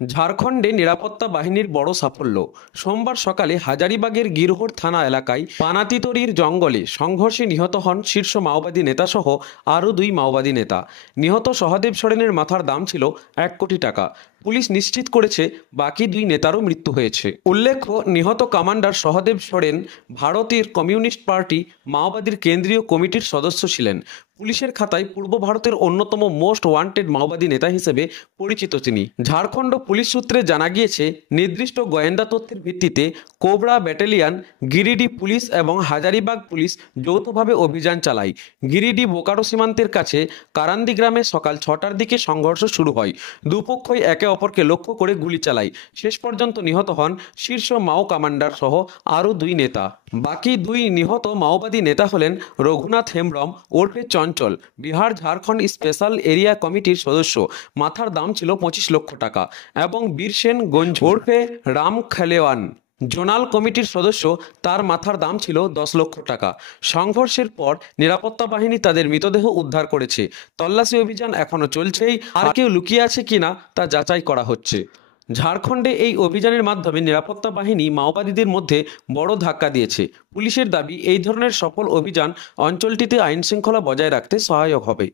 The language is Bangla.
ঝাড়খণ্ডে নিরাপত্তা বাহিনীর বড় সাফল্য। সোমবার সকালে হাজারিবাগের গিরহোর থানা এলাকায় পানাতিতরির জঙ্গলে সংঘর্ষে নিহত হন শীর্ষ মাওবাদী নেতাসহ আরও দুই মাওবাদী নেতা। নিহত সহদেব সোরেনের মাথার দাম ছিল 1 কোটি টাকা। পুলিশ নিশ্চিত করেছে বাকি দুই নেতারও মৃত্যু হয়েছে। উল্লেখ্য, নিহত কমান্ডার সহদেব সোরেন ভারতের কমিউনিস্ট পার্টি মাওবাদীর কেন্দ্রীয় কমিটির সদস্য ছিলেন। পুলিশের খাতায় পূর্ব ভারতের অন্যতম মোস্ট ওয়ান্টেড মাওবাদী নেতা হিসেবে পরিচিত তিনি। ঝাড়খণ্ড পুলিশ সূত্রে জানা গিয়েছে, নির্দিষ্ট গোয়েন্দা তথ্যের ভিত্তিতে কোবরা ব্যাটালিয়ন, গিরিডি পুলিশ এবং হাজারিবাগ পুলিশ যৌথভাবে অভিযান চালায়। গিরিডি বোকারো সীমান্তের কাছে কারান্দি গ্রামে সকাল 6টার দিকে সংঘর্ষ শুরু হয়। দুপক্ষই একে অপরকে লক্ষ্য করে গুলি চালায়। শেষ পর্যন্ত নিহত হন শীর্ষ মাও কমান্ডার সহ আরও দুই নেতা। বাকি দুই নিহত মাওবাদী নেতা হলেন রঘুনাথ হেমব্রম ওরফে চঞ্চল, বিহার ঝাড়খণ্ড স্পেশাল এরিয়া কমিটির সদস্য, মাথার দাম ছিল 25 লক্ষ টাকা, এবং বীরসেন গঞ্জ ওরফে রাম খেলেওয়ান, জোনাল কমিটির সদস্য, তার মাথার দাম ছিল 10 লক্ষ টাকা। সংঘর্ষের পর নিরাপত্তা বাহিনী তাদের মৃতদেহ উদ্ধার করেছে। তল্লাশি অভিযান এখনও চলছেই, আর কেউ লুকিয়ে আছে কিনা তা যাচাই করা হচ্ছে। ঝাড়খণ্ডে এই অভিযানের মাধ্যমে নিরাপত্তা বাহিনী মাওবাদীদের মধ্যে বড় ধাক্কা দিয়েছে। পুলিশের দাবি, এই ধরনের সফল অভিযান অঞ্চলটিতে আইনশৃঙ্খলা বজায় রাখতে সহায়ক হবে।